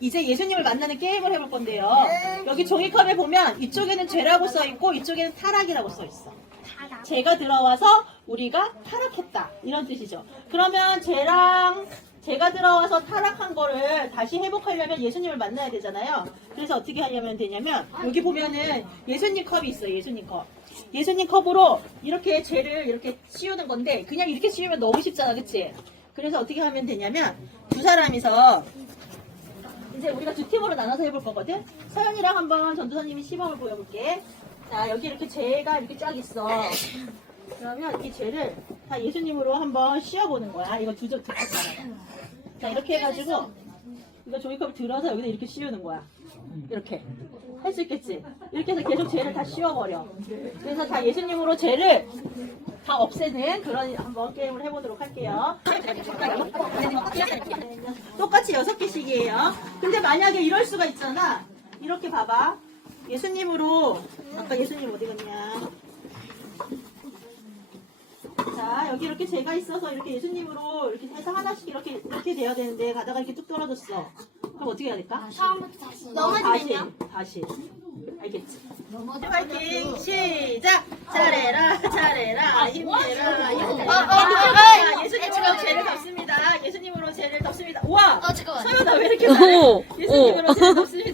이제 예수님을 만나는 게임을 해볼 건데요. 네. 여기 종이컵에 보면 이쪽에는 죄라고 써 있고 이쪽에는 타락이라고 써 있어. 죄가 들어와서 우리가 타락했다 이런 뜻이죠. 그러면 죄랑 죄가 들어와서 타락한 거를 다시 회복하려면 예수님을 만나야 되잖아요. 그래서 어떻게 하려면 되냐면 여기 보면은 예수님 컵이 있어요. 예수님 컵. 예수님 컵으로 이렇게 죄를 이렇게 씌우는 건데 그냥 이렇게 씌우면 너무 쉽잖아, 그치? 그래서 어떻게 하면 되냐면 두 사람이서 이제 우리가 두 팀으로 나눠서 해볼 거거든. 서연이랑 한번 전도사님이 시범을 보여볼게. 자, 여기 이렇게 죄가 이렇게 쫙 있어. 그러면 이 죄를 다 예수님으로 한번 씌워보는 거야. 이거 두적 듣고 잖아 자, 이렇게 해가지고 이거 종이컵을 들어서 여기다 이렇게 씌우는 거야. 이렇게. 할 수 있겠지? 이렇게 해서 계속 죄를 다 씌워버려. 그래서 다 예수님으로 죄를 다 없애는 그런 한번 게임을 해보도록 할게요. 똑같이 여섯 개씩이에요. 근데 만약에 이럴 수가 있잖아. 이렇게 봐봐. 예수님으로 아까 예수님 어디 갔냐? 자 여기 이렇게 제가 있어서 이렇게 예수님으로 이렇게 해서 하나씩 이렇게 이렇게 돼야 되는데 가다가 이렇게 뚝 떨어졌어. 그럼 어떻게 해야 될까? 처음부터 다시 다시 넘어지면요? 다시 알겠지? 파이팅 시작 잘해라 잘해라 힘내라 힘내라 어, 어, 자, 어, 왜 이렇게 예수님으로 어, 둘셋